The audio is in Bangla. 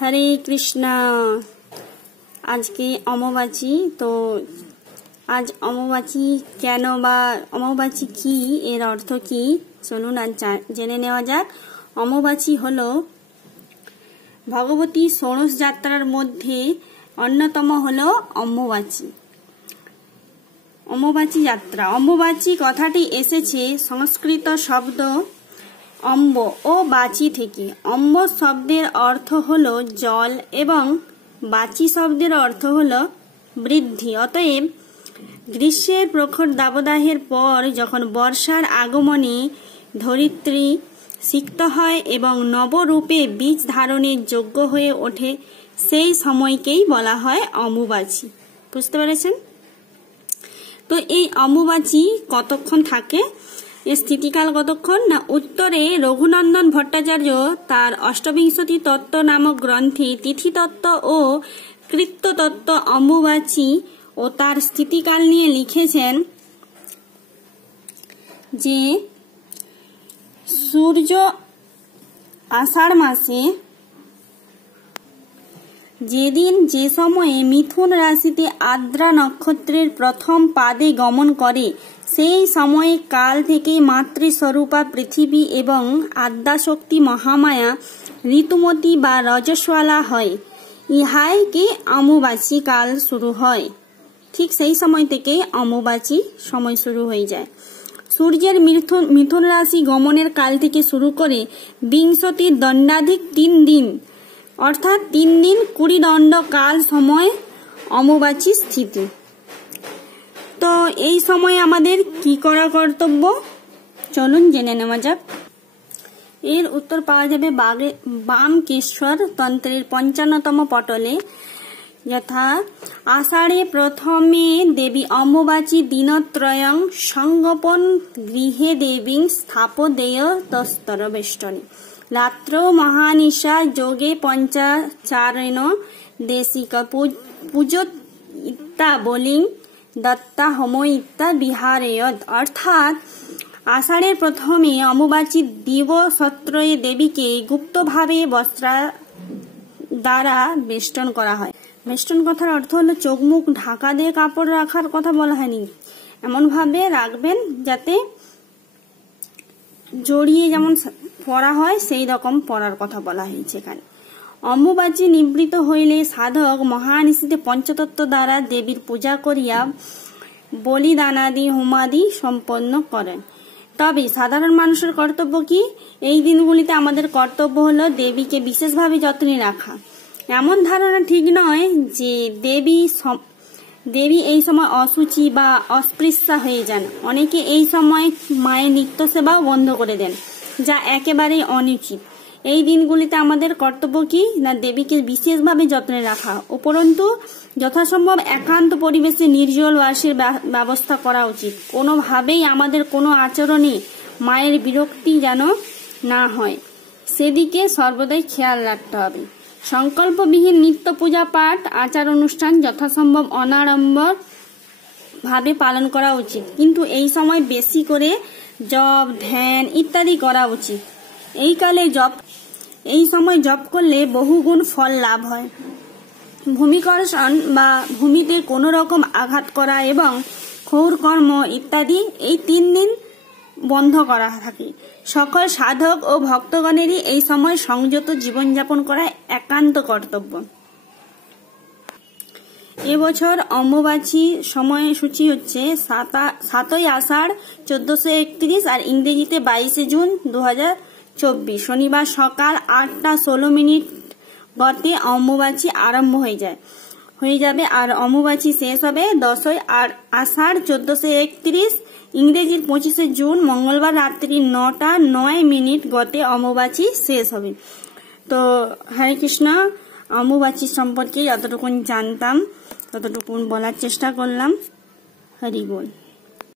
হরে কৃষ্ণা। আজকে অমাবাসী, তো আজ অমাবাসী কেন বা অমাবাসী কি, এর অর্থ কি, চলুন আজ জেনে নেওয়া যাক। অমাবাসী হলো ভগবতী ষোড়শ যাত্রার মধ্যে অন্যতম হলো অম্বুবাচী। অম্বুবাচী যাত্রা, অম্বুবাচী কথাটি এসেছে সংস্কৃত শব্দ অম্ব ও বাচী থেকে। অম্ব শব্দের অর্থ হলো জল এবং বাচী শব্দের অর্থ হলো বৃদ্ধি। অতএব গ্রীষ্মের প্রখর দাবদাহের পর যখন বর্ষার আগমনে ধরিত্রী সিক্ত হয় এবং নবরূপে বীজ ধারণের যোগ্য হয়ে ওঠে, সেই সময়কেই বলা হয় অম্বুবাচী। বুঝতে পেরেছেন? তো এই অম্বুবাচী কতক্ষণ থাকে, এর স্থিতিকাল কতক্ষণ না, উত্তরে রঘুনন্দন ভট্টাচার্য তার অষ্টবিংশতি তত্ত্ব নামক গ্রন্থে তিথিতত্ত্ব ও কৃত্যতত্ত্ব অম্বুবাচী ও তার স্থিতিকাল নিয়ে লিখেছেন যে সূর্য আষাঢ় মাসে যেদিন যে সময়ে মিথুন রাশিতে আদ্রা নক্ষত্রের প্রথম পাদে গমন করে, সেই সময়ে কাল থেকে মাতৃস্বরূপা পৃথিবী এবং আদ্যাশক্তি মহামায়া ঋতুমতী বা রজস্বালা হয়। ইহাই কি অম্বুবাচী কাল শুরু হয়। ঠিক সেই সময় থেকে অম্বুবাচী সময় শুরু হয়ে যায়। সূর্যের মিথুন রাশি গমনের কাল থেকে শুরু করে বিংশতির দণ্ডাধিক 3 দিন, অর্থাৎ 3 দিন 20 দণ্ড কাল সময় অম্বুবাচী স্থিতি। তো এই সময় আমাদের কি করা কর্তব্য, চলুন জেনে নেওয়া যাক। এর উত্তর পাওয়া যাবে বামকেশ্বর তন্ত্রের 55তম পটলে। যথা আষাঢ়ে প্রথমে দেবী অম্বুবাচী দিনত্রয়ং সংগোপন গৃহে দেবীং স্থাপদেয় তস্তর বেষ্টনী রাত্রৌ মহানিশা যোগে পঞ্চাচারেণ দেশিক পূজত ইত্যা বলিং দত্তা হোম ইত্যা বিহারেয়ত। অর্থাৎ আষাঢ়ের প্রথমে অম্বুবাচী দিবসত্রয়ে দেবীকে গুপ্তভাবে বস্ত্র দ্বারা বেষ্টন করা হয়। বেষ্টন কথার অর্থ হলো চোখ মুখ ঢাকা দিয়ে কাপড় রাখার কথা বলা হয়নি, এমন ভাবে রাখবেন যাতে জড়িয়ে যেমন পরা হয় সেই রকম পরার কথা বলা হয়েছে এখানে। অম্বুবাচী নিবৃত হইলে সাধক মহানিশীতে পঞ্চতত্ত্ব দ্বারা দেবীর পূজা করিয়া বলিদানাদি হোমাদি সম্পন্ন করেন। তবে সাধারণ মানুষের কর্তব্য কি? এই দিনগুলিতে আমাদের কর্তব্য হলো দেবীকে বিশেষভাবে যত্নে রাখা। এমন ধারণা ঠিক নয় যে দেবী এই সময় অসুচি বা অস্পৃশ্যা হয়ে যান। অনেকে এই সময় মায়ের নিত্য সেবাও বন্ধ করে দেন, যা একেবারেই অনুচিত। এই দিনগুলিতে আমাদের কর্তব্য কি না, দেবীকে বিশেষভাবে যত্নে রাখা। উপরন্তু যথাসম্ভব একান্ত পরিবেশে নির্জল বাসের ব্যবস্থা করা উচিত। কোনোভাবেই আমাদের কোনো আচরণে মায়ের বিরক্তি যেন না হয়, সেদিকে সর্বদাই খেয়াল রাখতে হবে। সংকল্পবিহীন নিত্য পূজা পাঠ আচার অনুষ্ঠান যথাসম্ভব অনাড়ম্বর ভাবে পালন করা উচিত, কিন্তু এই সময় বেশি করে জপ ধ্যান ইত্যাদি করা উচিত। এই সময় জপ করলে বহুগুণ ফল লাভ হয়। ভূমিকর্ষণ বা ভূমিতে কোনো রকম আঘাত করা এবং ক্ষৌর কর্ম ইত্যাদি এই 3 দিন বন্ধ করা থাকে। সকল সাধক ও ভক্তগণেরই এই সময় সংযত জীবনযাপন করা একান্ত কর্তব্য। এবছর অম্বুবাচী সময়সূচি হচ্ছে 7ই আষাঢ় 1431 আর ইংরেজিতে 22শে জুন 2024 শনিবার সকাল 8:16 গতে অম্বুবাচী আরম্ভ হয়ে যাবে আর অম্বুবাচী শেষ হবে 10ই আষাঢ় 1431 ইংরেজির 25শে জুন মঙ্গলবার রাত্রি 9:09 গতে অম্বুবাচী শেষ হবে। তো হরে কৃষ্ণ, অম্বুবাচী সম্পর্কে যতটুকু জানতাম ততটুকু বলার চেষ্টা করলাম। হরি বল।